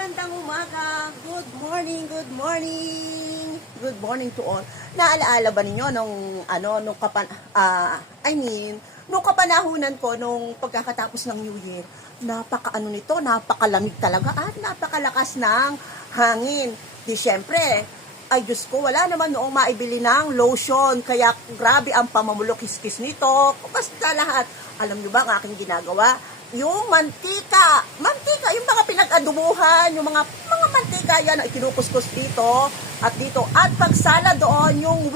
Magandang umaga. Good morning, good morning. Good morning to all. Naalaala ba ninyo nung kapanahunan ko nung pagkakatapos ng New Year? Napakalamig talaga at napakalakas ng hangin. Di syempre, ay Diyos ko, wala naman noong maibili ng lotion. Kaya grabe ang pamamulokis-kis nito. Basta lahat. Alam nyo ba ang aking ginagawa? Yung mantika, yung mga pinag-adubuhan, yung mga mantika yan, ikinukuskus dito at dito. At pagsala doon, yung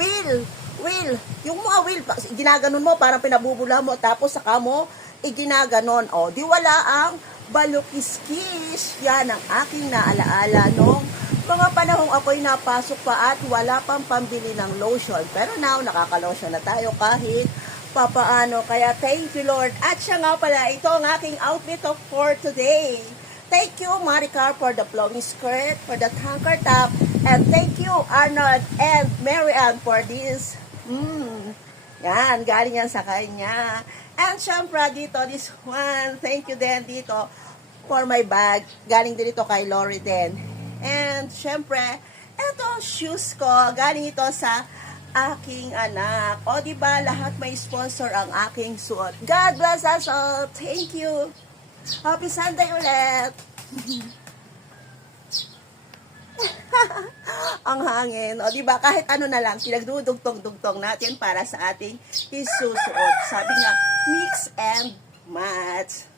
yung mga wheel, ginaganon mo, parang pinabubula mo, tapos saka mo, iginaganon. O, di wala ang balukis-kis. Yan ang aking naalaala nung mga panahong ako'y napasok pa at wala pang pambili ng lotion. Pero now, nakaka-lotion na tayo kahit papaano. Kaya thank you, Lord. At siya nga pala, ito ang aking outfit for today. Thank you, Maricar, for the flowing skirt, for the tanker top, and thank you, Arnold and Marianne, for this. Yan, galing yan sa kanya. And syempre dito, this one, thank you din dito for my bag. Galing din ito kay Lori din. And syempre, ito, shoes ko, galing ito sa aking anak. O, diba, lahat may sponsor ang aking suot. God bless us all. Thank you. Happy Sunday ulit. Ang hangin. O, diba, kahit ano na lang, pinagdudugtong-dugtong natin para sa ating isusuot. Sabi nga, mix and match.